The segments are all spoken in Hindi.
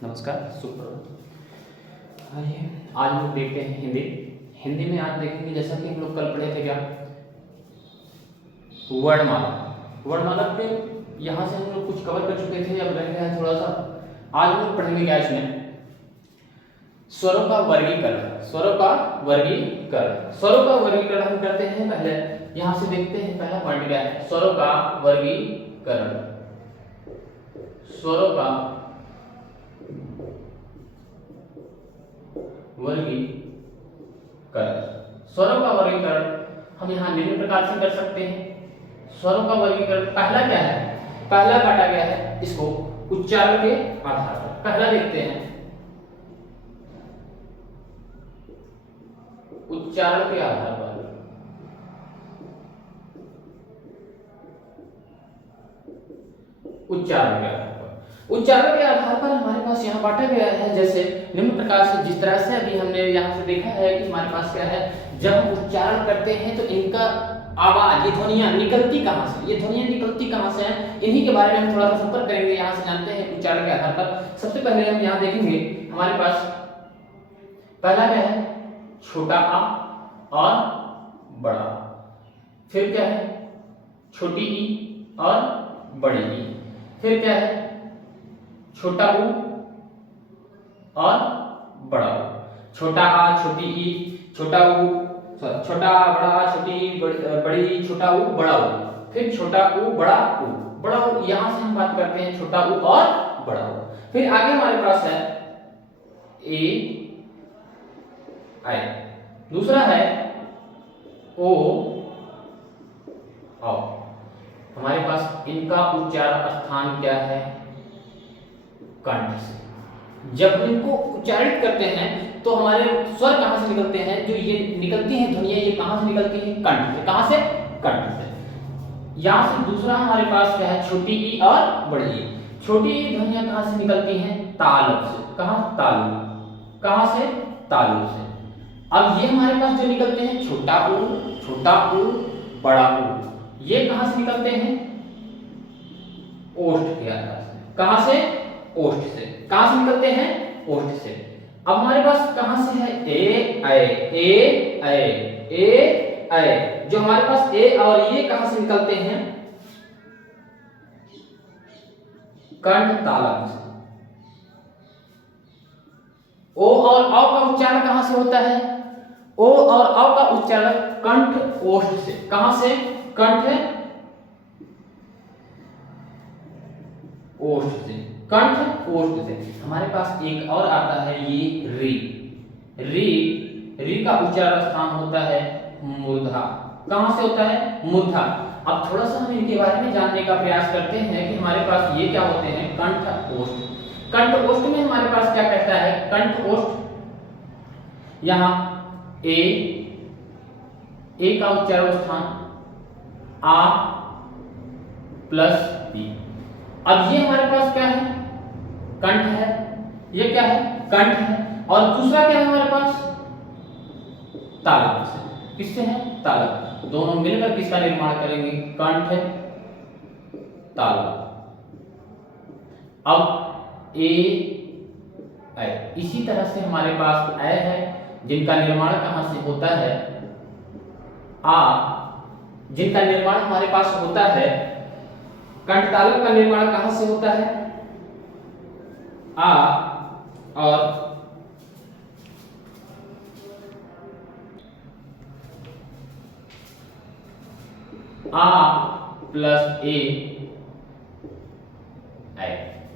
नमस्कार, सुप्रभात। आइए आज हम लोग देखते हैं हिंदी। हिंदी में आज देखेंगे, जैसा कि हम लोग कल पढ़े थे, क्या वर्णमाला। वर्णमाला पे यहाँ से हम लोग कुछ कवर कर चुके थे, अब रह गया है थोड़ा सा। आज हम लोग पढ़ेंगे क्या इसमें, स्वरों का वर्गीकरण। स्वरों का वर्गीकरण, स्वरों का वर्गीकरण हम करते हैं। पहले यहाँ से देखते हैं, पहला पॉइंट क्या है, स्वरों का वर्गीकरण। स्वरों का वर्गीकरण। स्वरों का वर्गीकरण हम यहाँ निम्न प्रकार से कर सकते हैं। स्वरों का वर्गीकरण पहला क्या है, पहला काटा गया है इसको उच्चारण के आधार पर। पहला देखते हैं उच्चारण के आधार पर। उच्चारण के आधार पर, उच्चारण के आधार पर हमारे पास यहाँ बांटा गया है, जैसे निम्न प्रकार से। जिस तरह से अभी हमने यहाँ से देखा है कि हमारे पास क्या है, जब हम उच्चारण करते हैं तो इनका आवाज, ये ध्वनियां निकलती कहाँ से, ये ध्वनियां निकलती कहाँ से हैं, इन्हीं के बारे में हम थोड़ा सा संपर्क करेंगे, यहाँ से जानते हैं उच्चारण के आधार पर। सबसे पहले हम यहाँ देखेंगे, हमारे पास पहला क्या है, छोटा आ और बड़ा। फिर क्या है, छोटी ई और बड़ी ई। फिर क्या है, छोटा ऊ और बड़ा ऊ। छोटा आ, छोटी ई, छोटा ऊ, छोटा बड़ा, छोटी बड़ी, छोटा ऊ, बड़ा ऊ। फिर छोटा ऊ, बड़ा ऊ, बड़ा ऊ। यहां से हम बात करते हैं छोटा ऊ और बड़ा ऊ। फिर आगे हमारे पास है ए आई। दूसरा है ओ औ। हमारे पास इनका उच्चारण स्थान क्या है, कंठ से। जब हम इनको उच्चारित करते हैं तो हमारे स्वर कहां से निकलते हैं, जो ये निकलती हैं ध्वनियां, ये कहां से निकलती हैं, कंठ से। कहां से, कंठ से। यहां से दूसरा हमारे पास क्या है, छोटी ई और बड़ी ई। छोटी ई ध्वनियां कहां से निकलती हैं, तालु से। कहां, तालु। कहां से, तालु से। अब ये हमारे पास जो निकलते हैं, छोटा ऊ, बड़ा ऊ, ये कहां से निकलते हैं, ओष्ठ के आधार से। कहां से, ओष्ठ से। कहां से निकलते हैं, ओष्ठ से। अब हमारे पास कहां से है, ए ऐ। जो हमारे पास ए और ये कहां से निकलते हैं, कंठ तालव्य से। ओ और औ का उच्चारण कहां से होता है, ओ और औ का उच्चारण कंठ ओष्ठ से। कहां से, कंठ ओष्ठ से। कंठ ओष्ठ से। हमारे पास एक और आता है, ये री का उच्चारण स्थान होता है मूर्धा। कहां से होता है, मूर्धा। अब थोड़ा सा हम इनके बारे में जानने का प्रयास करते हैं कि हमारे पास ये क्या होते हैं, कंठ ओष्ठ। कंठ ओष्ठ में हमारे पास क्या कहता है, कंठ ओष्ठ, यहां ए का उच्चारण स्थान आ प्लस बी। अब ये हमारे पास क्या है, कंठ है, ये क्या है, कंठ है। और दूसरा क्या है हमारे पास, तालव्य से। किससे है, तालव्य। दोनों मिलकर किसका निर्माण करेंगे, कंठ तालव्य। अब ए ऐ। इसी तरह से हमारे पास ऐ है, जिनका निर्माण कहां से होता है, आ, जिनका निर्माण हमारे पास होता है, कंठ तालव्य का निर्माण कहां से होता है, आ और आ प्लस ए ऐ।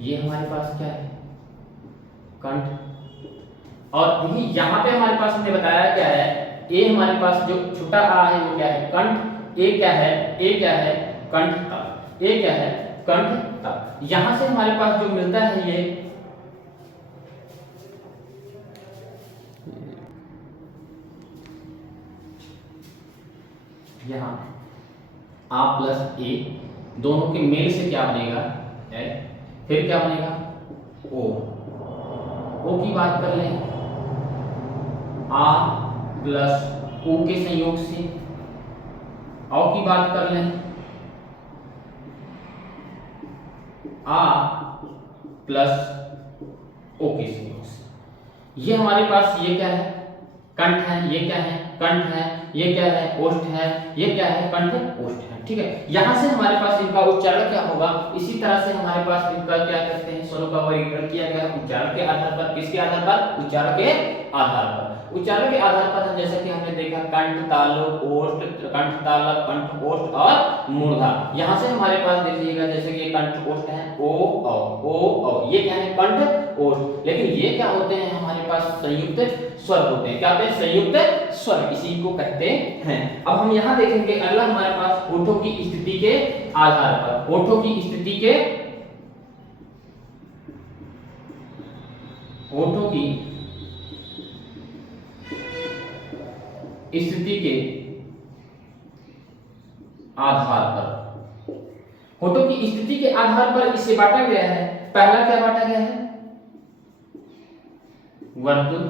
ये हमारे पास क्या है, कंठ। और यहां पे हमारे पास हमने बताया क्या है, ए हमारे पास जो छोटा आ है वो क्या है, कंठ। ए क्या है, कंठ ता। ए क्या है, कंठ ता। यहां से हमारे पास जो मिलता है, ये यहां आ प्लस ए, दोनों के मेल से क्या बनेगा, है। फिर क्या बनेगा, ओ की बात कर लें, आ प्लस ओ के संयोग से। औ की बात कर लें, आ प्लस ओ के सहयोग से। ये हमारे पास ये क्या है, कंठ है, ये क्या है, कंठ है, ये क्या है, ओष्ठ है, ये क्या है, कंठ ओष्ठ है, ठीक है। यहाँ से हमारे पास इनका उच्चारण क्या होगा, इसी तरह से हमारे पास इनका क्या कहते हैं, स्वरों का वर्गीकरण किया गया उच्चारण के आधार पर। किसके आधार पर? उच्चारण के आधार पर। उच्चारण के आधार पर जैसे कि हमने देखा कंठ, तालु, ओष्ठ, कंठ, तालु, कंठ, ओष्ठ और मूर्धा। यहाँ से हमारे पास देखिएगा जैसे कि कंठ ओष्ठ है, ओ औ, ये क्या है, कंठ ओष्ठ। लेकिन ये क्या होते हैं, हमारे पास संयुक्त स्वर होते हैं। क्या होते हैं? संयुक्त स्वर, इसी को कहते हैं। अब हम यहाँ देखेंगे अगला हमारे पास होठों की स्थिति के आधार पर, होठों की स्थिति के, होठों की स्थिति के आधार पर, होठों की स्थिति के आधार पर इसे बांटा गया है। पहला क्या बांटा गया है? वर्तुल।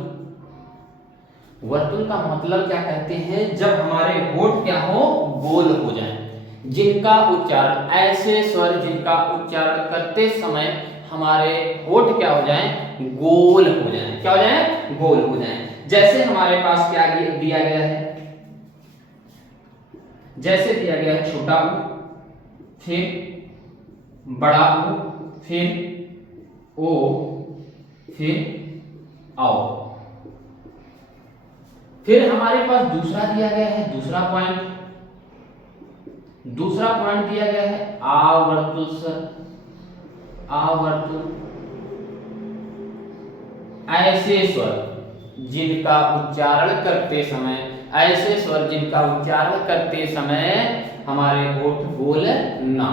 वर्तुल का मतलब क्या कहते हैं, जब हमारे होठ क्या हो, गोल हो जाएं, जिनका उच्चारण, ऐसे स्वर जिनका उच्चारण करते समय हमारे होठ क्या हो जाएं, गोल हो जाएं। क्या हो जाएं? गोल हो जाएं। जैसे हमारे पास क्या दिया गया है, जैसे दिया गया है छोटा ऊ, फिर बड़ा ऊ, फिर ओ, फिर आओ। फिर हमारे पास दूसरा दिया गया है, दूसरा पॉइंट दिया गया है आवर्तुल स्वर। आवर्तुल, ऐसे स्वर जिनका उच्चारण करते समय, ऐसे स्वर जिनका उच्चारण करते समय हमारे होठ गोल ना,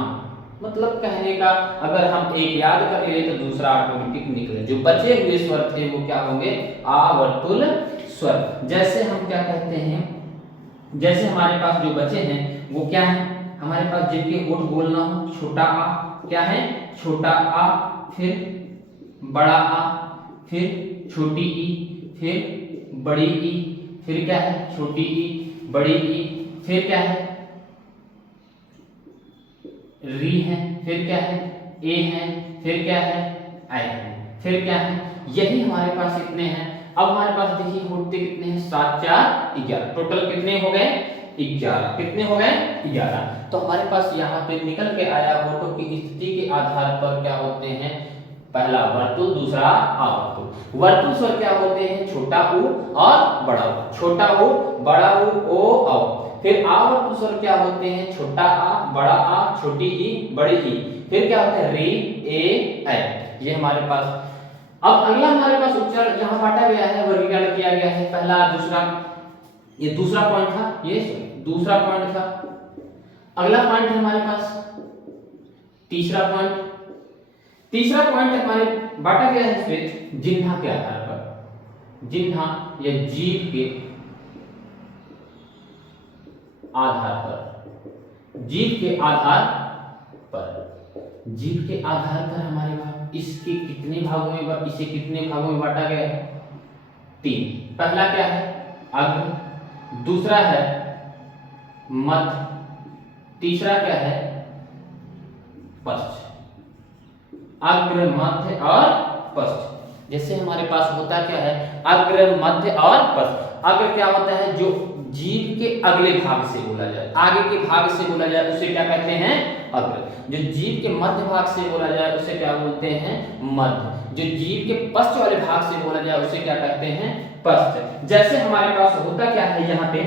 मतलब कहने का अगर हम एक याद कर ले तो दूसरा ऑटोमेटिक निकले। जो बचे हुए स्वर थे वो क्या होंगे, आवर्तुल स्वर। जैसे हम क्या कहते हैं, जैसे हमारे पास जो बचे हैं वो क्या है, हमारे पास जिनके होठ गोल ना हो, छोटा आ, क्या है, छोटा आ, फिर बड़ा आ, फिर छोटी ई, फिर बड़ी ई, फिर क्या है, छोटी ई, बड़ी ई, फिर क्या है, री है, फिर क्या है, ए है, फिर क्या है, आई है, फिर क्या है। यही हमारे पास इतने हैं। अब हमारे पास देखिए होते कितने हैं, 7 4 11, टोटल कितने हो गए, 11। कितने हो गए, 11। तो हमारे पास यहाँ पे निकल के आया होठों की स्थिति के आधार पर क्या होते हैं, पहला वर्तुल, दूसरा आवर्तुल। वर्तुल स्वर क्या होते हैं, छोटा ऊ और बड़ा ऊ, छोटा ऊ, बड़ा ऊ, ओ औ। फिर आवर्तुल स्वर क्या होते हैं, छोटा आ, बड़ा आ, छोटी ई, बड़ी ई। फिर क्या होता है, री, ए, ऐ। ये हमारे पास। अब अगला हमारे पास उच्चारण यहाँ बांटा गया है, वर्गीकरण किया गया है, पहला, दूसरा। ये दूसरा पॉइंट था, ये दूसरा पॉइंट था। अगला पॉइंट है हमारे पास तीसरा पॉइंट। तीसरा पॉइंट हमारे बांटा गया है इसमें जिह्वा के आधार पर, जिह्वा या जीभ के आधार पर, जीभ के आधार पर, जीभ के आधार पर हमारे पास इसके कितने भागों में, इसे कितने भागों में बांटा गया है, 3। पहला क्या है, अग्र, दूसरा है मध्य, तीसरा क्या है, पश्च। अग्र, मध्य और पश्च। जैसे हमारे पास होता क्या है, अग्र, मध्य और पश्च। अग्र क्या होता है, जो जीभ के अगले भाग से बोला जाए, आगे के भाग से बोला जाए उसे क्या कहते हैं, अग्र। जो जीभ के मध्य भाग से बोला जाए उसे क्या बोलते हैं, मध्य। जो जीभ के पश्च वाले भाग से बोला जाए उसे क्या कहते हैं, पश्च। जैसे हमारे पास होता क्या है, यहाँ पे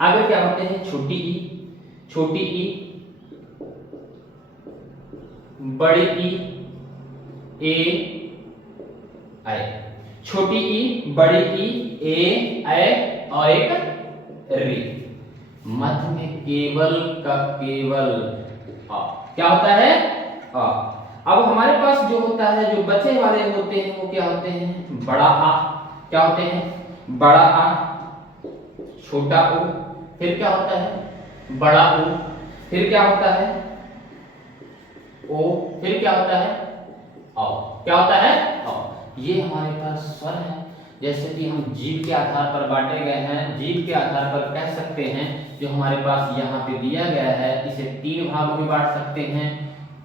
आगे क्या होते हैं, छोटी ई, बड़ी ई, ए, ऐ। छोटी ई, बड़ी ई, ए, ऐ और एक री। मध्य में केवल का केवल आ। क्या होता है, आ। अब हमारे पास जो होता है, जो बचे वाले होते हैं वो क्या होते हैं, बड़ा आ। क्या होते हैं, बड़ा आ, छोटा ओ, फिर क्या होता है, बड़ा ओ, फिर क्या होता है, ओ, फिर क्या होता है, आओ। क्या होता है, आओ। ये हमारे पास स्वर है। जैसे कि हम जीभ के आधार पर बांटे गए हैं, जीभ के आधार पर कह सकते हैं, जो हमारे पास यहाँ पे दिया गया है, इसे 3 भागों में बांट सकते हैं।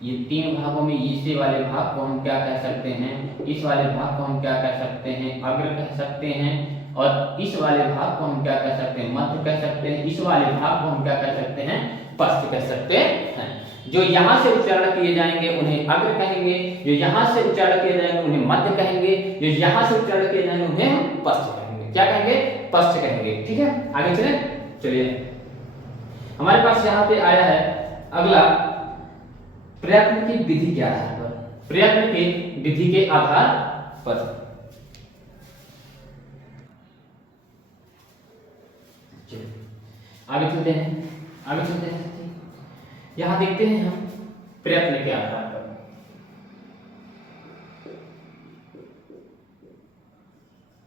ये 3 भागों में इसे वाले भाग को हम क्या कह सकते हैं, इस वाले भाग को हम क्या कह सकते हैं, अग्र कह सकते हैं, और इस वाले भाग को हम क्या कह सकते हैं, मध्य कह सकते हैं, इस वाले भाग को हम क्या कह सकते हैं, पश्च कह सकते हैं। जो यहाँ से उच्चारण किए जाएंगे उन्हें अग्र कहेंगे, जो यहाँ से उच्चारण किए जाएंगे उन्हें मध्य कहेंगे, जो यहाँ से उच्चारण किए जाएंगे उन्हें हम पश्च कहेंगे। क्या कहेंगे, पश्च कहेंगे। ठीक है, आगे चले। चलिए हमारे पास यहाँ पे आया है अगला, प्रयत्न की विधि के आधार पर, प्रयत्न की विधि के आधार पर। आगे चलते हैं, आगे चलते हैं। यहां देखते हैं हम प्रयत्न के आधार पर,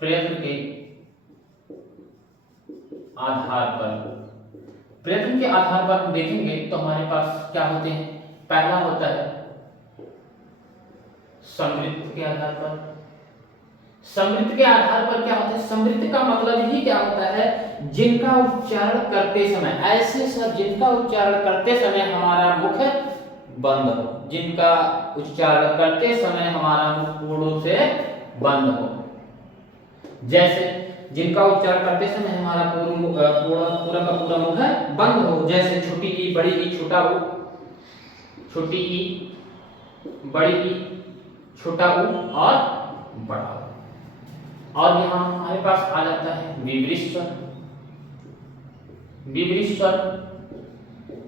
प्रयत्न के आधार पर, प्रयत्न के आधार पर हम देखेंगे तो हमारे पास क्या होते हैं। पहला होता है समृद्ध के आधार पर। समृद्ध के आधार पर क्या होता है, समृद्ध का मतलब ही क्या होता है, जिनका उच्चारण करते समय, ऐसे शब्द जिनका उच्चारण करते समय हमारा मुख बंद हो, जिनका उच्चारण करते समय हमारा मुख पूर्ण से बंद हो। जैसे जिनका उच्चारण करते समय हमारा पूरा का पूरा मुख बंद हो, जैसे छोटी ई, बड़ी ई, छोटा ऊ, छोटी ई, बड़ी ई, छोटा ऊ और बड़ा ऊ। और यहाँ हमारे पास आ जाता है विवृत स्वर। विवृत स्वर,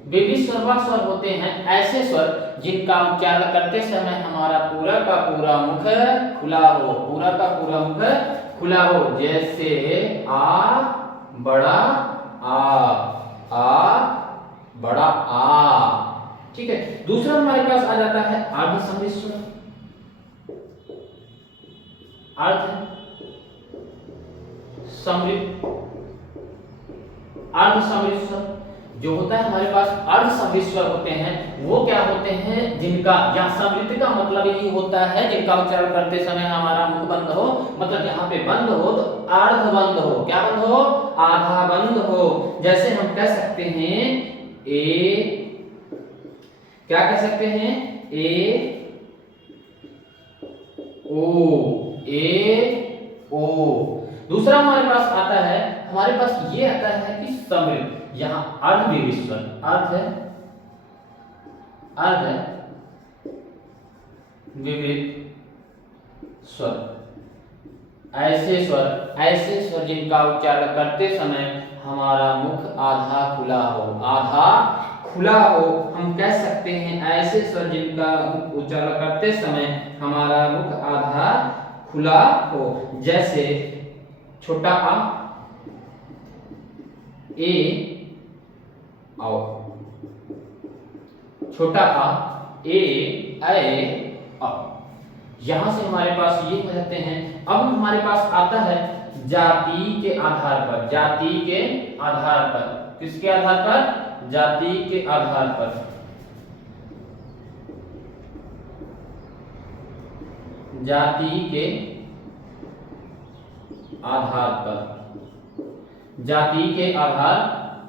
विवृत स्वर वह स्वर होते हैं, ऐसे स्वर जिनका उच्चारण करते समय हमारा पूरा का पूरा मुख खुला हो, पूरा का पूरा मुख खुला हो। जैसे आ बड़ा आ बड़ा आ। ठीक है, दूसरा हमारे पास आ जाता है अर्ध समृद्ध स्वर। अर्ध समृद्ध, अर्ध समृद्ध स्वर जो होता है हमारे पास, अर्ध समृद्ध स्वर होते हैं वो क्या होते हैं, जिनका, या समृद्ध का मतलब यही होता है जिनका उच्चारण करते समय हमारा मुख बंद हो, मतलब यहाँ पे बंद हो तो अर्ध बंद हो। क्या बंद हो, आधा बंद हो। जैसे हम कह सकते हैं ए, क्या कह सकते हैं, ए ओ। दूसरा हमारे पास आता है, हमारे पास ये आता है कि समृद्ध, यहां अर्ध विवृत स्वर, अर्ध विवृत स्वर, ऐसे स्वर जिनका उच्चारण करते समय हमारा मुख आधा खुला हो, आधा खुला हो। हम कह सकते हैं ऐसे स्वर जिनका उच्चारण करते समय हमारा मुख आधा खुला हो। जैसे छोटा आ, ए आओ, छोटा आ, ए आओ। यहां से हमारे पास ये हो जाते हैं। अब हमारे पास आता है जाति के आधार पर, जाति के आधार पर, किसके आधार पर, जाति के आधार पर। जाति के आधार पर, जाति के आधार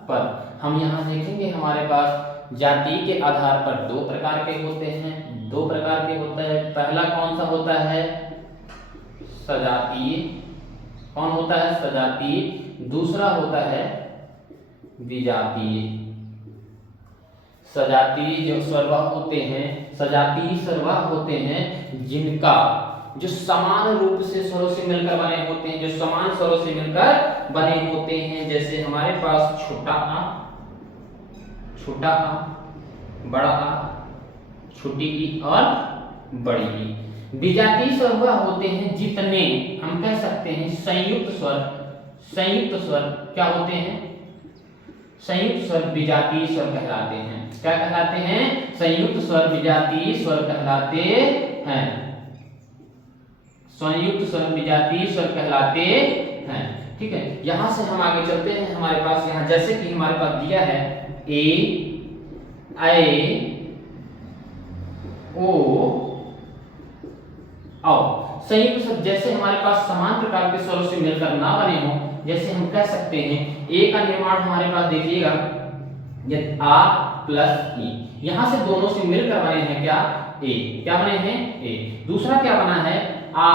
पर हम यहां देखेंगे हमारे पास जाति के आधार पर दो प्रकार के होते हैं, दो प्रकार के होते हैं। पहला कौन सा होता है, सजातीय। कौन होता है, सजातीय। दूसरा होता है विजातीय। सजातीय जो स्वर होते हैं, सजातीय स्वर होते हैं जिनका, जो समान रूप से स्वरों से मिलकर बने होते हैं, जो समान स्वरों से मिलकर बने होते हैं। जैसे हमारे पास छोटा आ, बड़ा आ, छोटी ई और बड़ी ई। विजातीय स्वर वह होते हैं जितने, हम कह सकते हैं संयुक्त स्वर, संयुक्त स्वर क्या होते हैं, संयुक्त स्वर विजातीय स्वर कहलाते हैं। क्या कहलाते हैं, संयुक्त स्वर विजातीय स्वर कहलाते हैं। संयुक्त स्वर विजातीय स्वर कहलाते हैं। ठीक है, यहां से हम आगे चलते हैं। हमारे पास यहां जैसे कि हमारे पास दिया है ए, ओ, आओ। संयुक्त स्वर जैसे हमारे पास समान प्रकार के स्वरों से मिलकर ना बने हो, जैसे हम कह सकते हैं ए का निर्माण हमारे पास देखिएगा आ प्लस ई। यहां से दोनों से मिलकर बने हैं क्या, ए। क्या बने हैं, ए। दूसरा क्या बना है, आ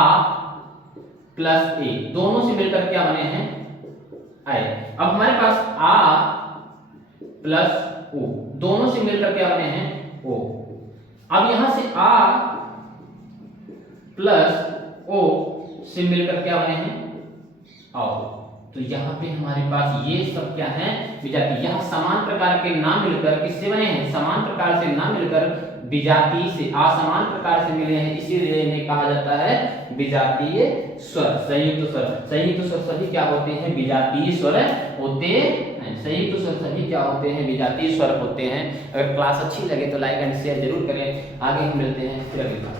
प्लस ए, दोनों से मिलकर क्या बने हैं, आई। अब हमारे पास आ प्लस ओ, दोनों से मिलकर क्या बने हैं, ओ। अब यहां से आ प्लस ओ से मिलकर क्या बने हैं, आओ। तो यहाँ पे हमारे पास ये सब क्या है, विजातीय। यहाँ समान प्रकार के नाम मिलकर किससे बने हैं, समान प्रकार से नाम मिलकर विजातीय से असमान प्रकार से मिले हैं, इसीलिए इन्हें कहा जाता है विजातीय स्वर, संयुक्त स्वर। संयुक्त स्वर सभी क्या होते हैं, विजातीय स्वर होते हैं। संयुक्त स्वर सभी क्या होते हैं, विजातीय स्वर होते हैं। अगर क्लास अच्छी लगे तो लाइक एंड शेयर जरूर करें। आगे हम मिलते हैं फिर अगली बार।